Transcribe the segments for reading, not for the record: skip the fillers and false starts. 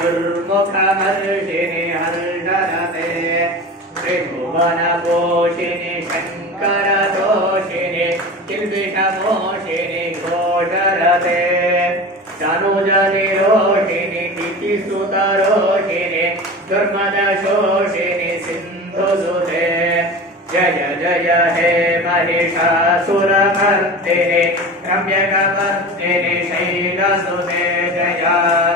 दुर्मुखमर्षिणि हर्षरते त्रिभुवनपोषिणि शङ्करदोषिणि किल्बिषमोषिणि घोषरते तनुजनिरोषिणि किचिसुतरोषिणि दुर्मदशोषिणि सिन्धुसुते जय जय हे महिषासुरमर्दिनि रम्यकपर्दिनि शैलसुते जय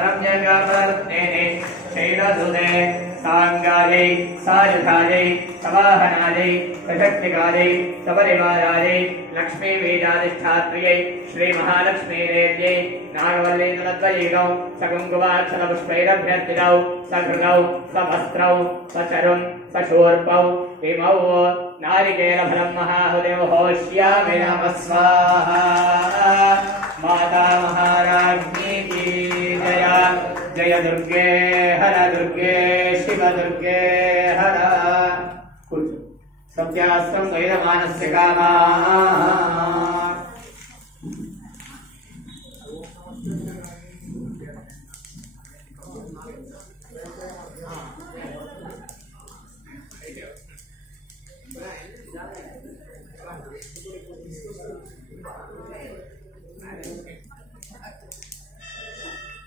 रम्यकपर्दिनि शैलसुते सांगायै सायुधायै सवाहनायै सशक्तिकायै सपरिवारायै लक्ष्मी बीजाधिष्ठात्र्यै श्री महालक्ष्मीदेव्यै नागवल्लीतनद्वयीगौ सकुङ्कुमाक्षरपुष्पैरभ्यर्थितौ सघृतौ सभस्त्रौ सचरुं सशूर्पौ इमौ नारिकेलफलं महाहुतिं होष्यामि नमः स्वाहा। माता महाराज्ञी की जय। जय दुर्गे हर दुर्गे शिव दुर्गे हर। सत्यास्त्रं वैरमानस्य कामाः।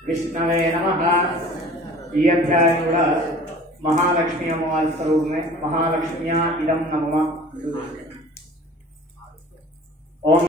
विष्णवे नमः। ఈ అధ్యాయం కూడా మహాలక్ష్మి అమ్మవారి స్వరూపమే। మహాలక్ష్మ్యా ఇదం నమః।